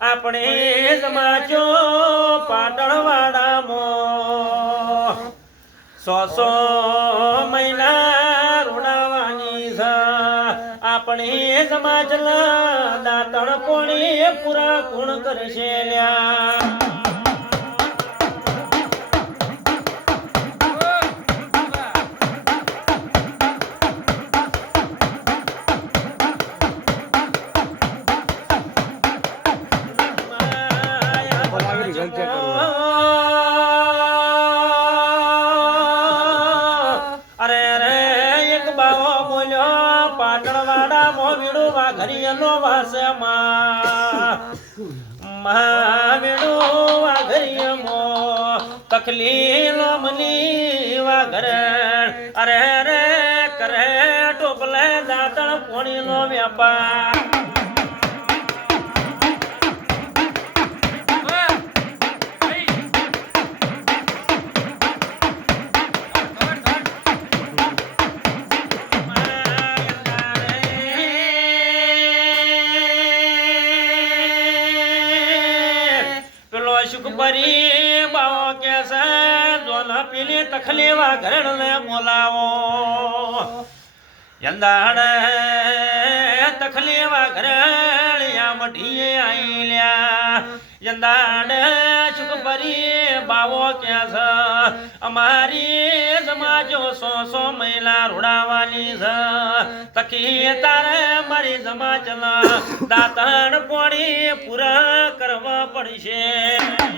આપણે સમાજો પાટણવાડામાં સો સો મહિના રૂડાવાની છે આપણે સમાજના દાતણ પોણી પૂરા ગુણ કરશે લ્યા. પાટણવાડા મોવીડું ઘરિયનો વાસે માવીડું વા ઘરિયમો તકલીનો મની વાઘરે અરે રે, કરે ટોપલે દાતણ પોણીનો વ્યાપાર પેલો શુકબરી બાવો કેસે જોન પીલી તખલીવા ઘરડને બોલાવો. યંદાણ તખલીવા ઘરડિયા મઢીએ આઈલ્યા યંદાડે શુકબરી બાવો કેસે છે સમાજો સો સો મહિલા રૂડાવાની છે તકી તારે મારી જમા ચલા દાતણ પોણી પૂરા કરવા પડશે.